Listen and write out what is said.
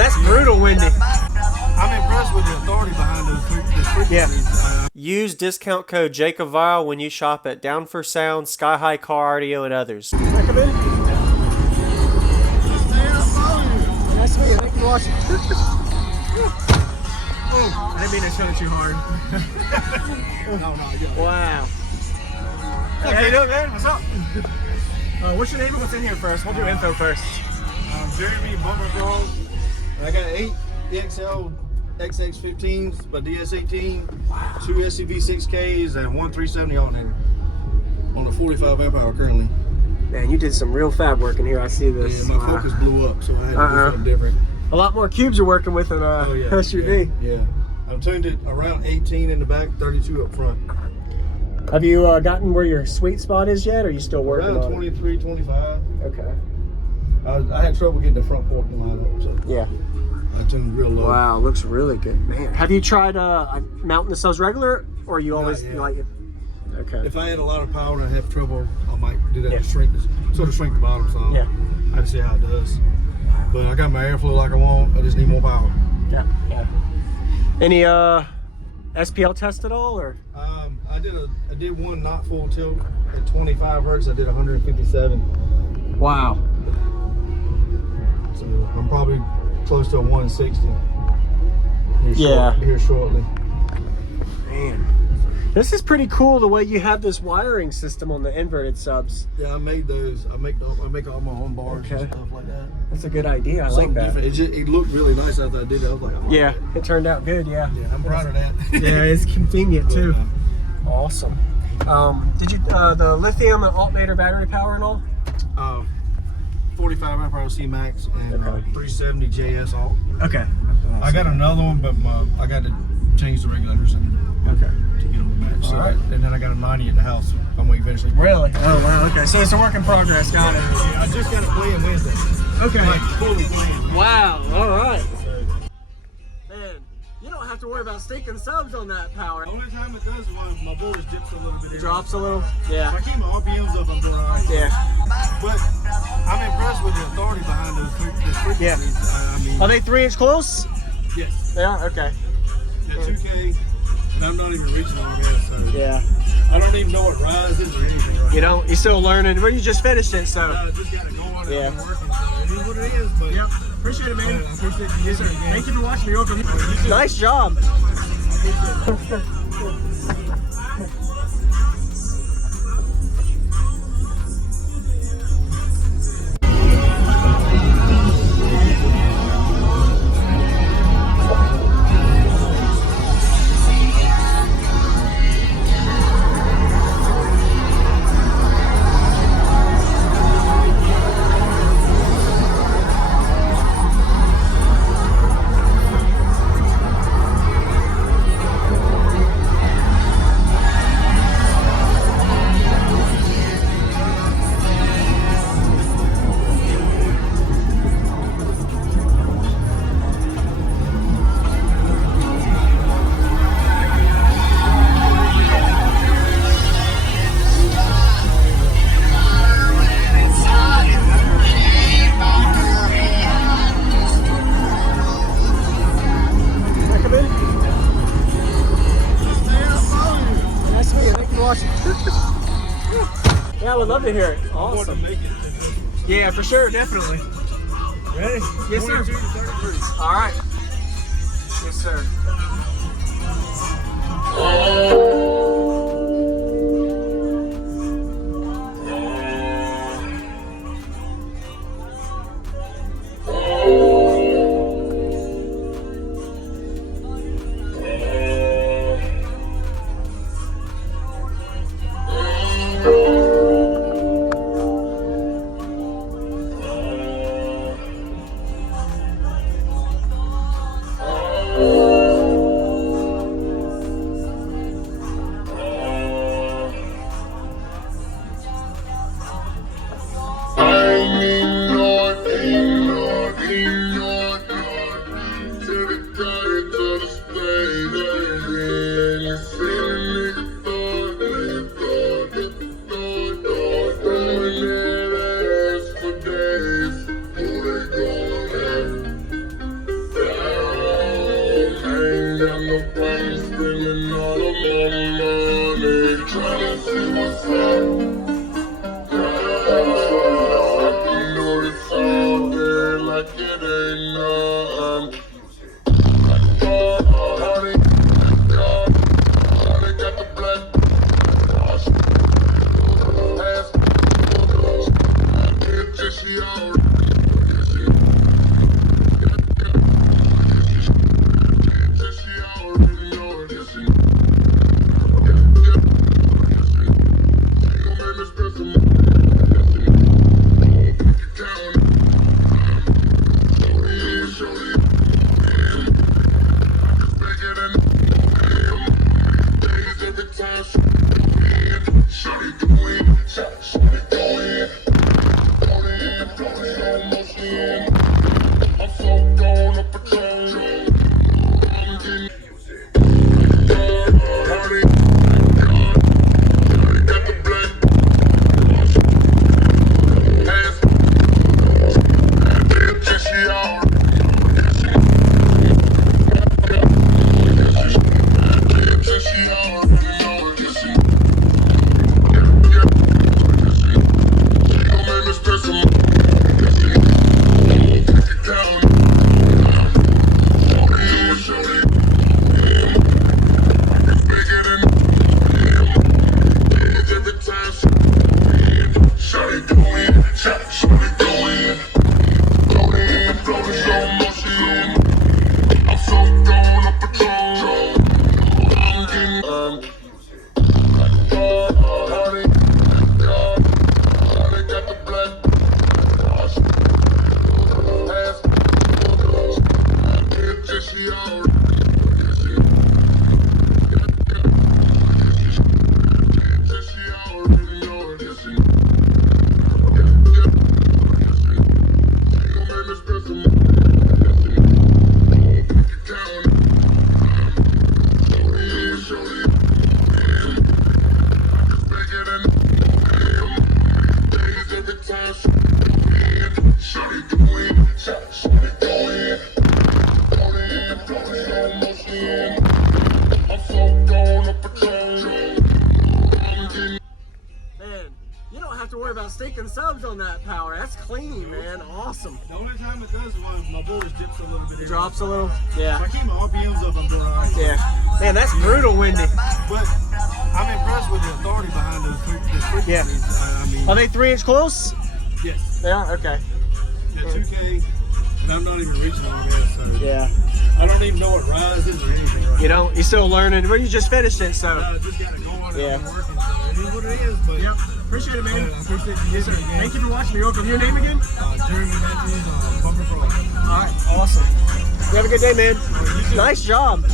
that's brutal windy. I'm impressed with the authority behind those frequencies. Yeah. Use discount code JacobViral when you shop at Down for Sound, SkyHigh Car Audio, and others. Can I come in? Nice to meet you. Thank you for watching. Oh, I didn't mean to shut it too hard. No, wow. Hey, how you doing, man? What's up? What's your name and what's in here first? We'll do info first. Jeremy Bumper Frog. I got 8 EXL XX15s by DS18, 2 SCV 6Ks, and 1 370 alternator on a 45 amp hour currently. Man, you did some real fab work in here. I see this. Yeah, my focus blew up, so I had to do something different. A lot more cubes you're working with than SUV. Yeah. I've tuned it around 18 in the back, 32 up front. Have you gotten where your sweet spot is yet, or are you still working around on 23, 25. Okay. I had trouble getting the front fork to line up, so yeah. I tuned real low. Wow, looks really good, man. Have you tried mounting the cells regular, or you always like it? Okay. If I had a lot of power and I have trouble, I might do that to shrink the bottom some. Yeah. I can see how it does. But I got my airflow like I want. I just need more power. Yeah. Yeah. Any SPL test at all, or? I did one not full tilt at 25 hertz. I did 157. Wow. So I'm probably close to a 160. Here shortly. Man, this is pretty cool the way you have this wiring system on the inverted subs. Yeah, I made those. I make all my own bars and stuff like that. That's a good idea. I like that. It looked really nice after I did it. I was like, oh, yeah, it turned out good. Yeah. Yeah, I'm proud of that. Yeah, it's convenient too. Awesome. Did you the lithium and alternator battery power and all? 45 amp hour C Max and 370 JS alt. Okay. I got another one, but I got to change the regulators to get them to match. So and then I got a 90 at the house. I'm going to eventually. Really? Oh wow. Okay. So it's a work in progress. Got it. Yeah, I just got it playing Wednesday. Okay. Like fully playing. Wow. All right. Man, you don't have to worry about stinking subs on that power. The only time it does is when my voltage dips a little bit. It drops a little. Yeah. If I keep my RPMs up, I'm doing all right. Yeah. But I'm impressed with the authority behind those frequencies. Yeah. I mean, are they 3-inch close? Yes. They are? Okay. Yeah, 2K. And I'm not even reaching RMS, so yeah. I don't even know what rises or anything right You don't? You're still learning? Well, you just finished it, so. I just got it going and yeah. I'm working, so it is what it is. But yep. Appreciate it, man. Yeah, I appreciate you. Yes, sir. Thank you for watching. You're welcome. Nice job. Yeah, I would love to hear it. Awesome. Yeah, for sure, definitely. Ready? Yes, sir. All right. Yes, sir. got no plans, spending all the money, trying to see what's up. I can know it's out there like it ain't none. Honey, got the black ass. It's just y'all. Stinking subs on that power. That's clean, man. Awesome. The only time it does is when my board dips a little bit. It drops a little. Yeah. So I keep my RPMs up. I'm doing all right. Yeah. Man, that's brutal windy. But I'm impressed with the authority behind those frequencies. Yeah. I mean, are they 3-inch close? Yes. They are? Okay. Yeah, 2K. And I'm not even reaching all this. So yeah. I don't even know what rise is or anything. Right you don't? You're still learning. Well, you just finished it, so. I just got it going. Yeah. I'm working. So it is what it is. But yep. Appreciate it, man. Yeah, I appreciate you. Yes, sir. Thank you for watching. You're welcome. Your name again? Jeremy Matthews, Bumper Pro. All right. Awesome. You have a good day, man. Nice job.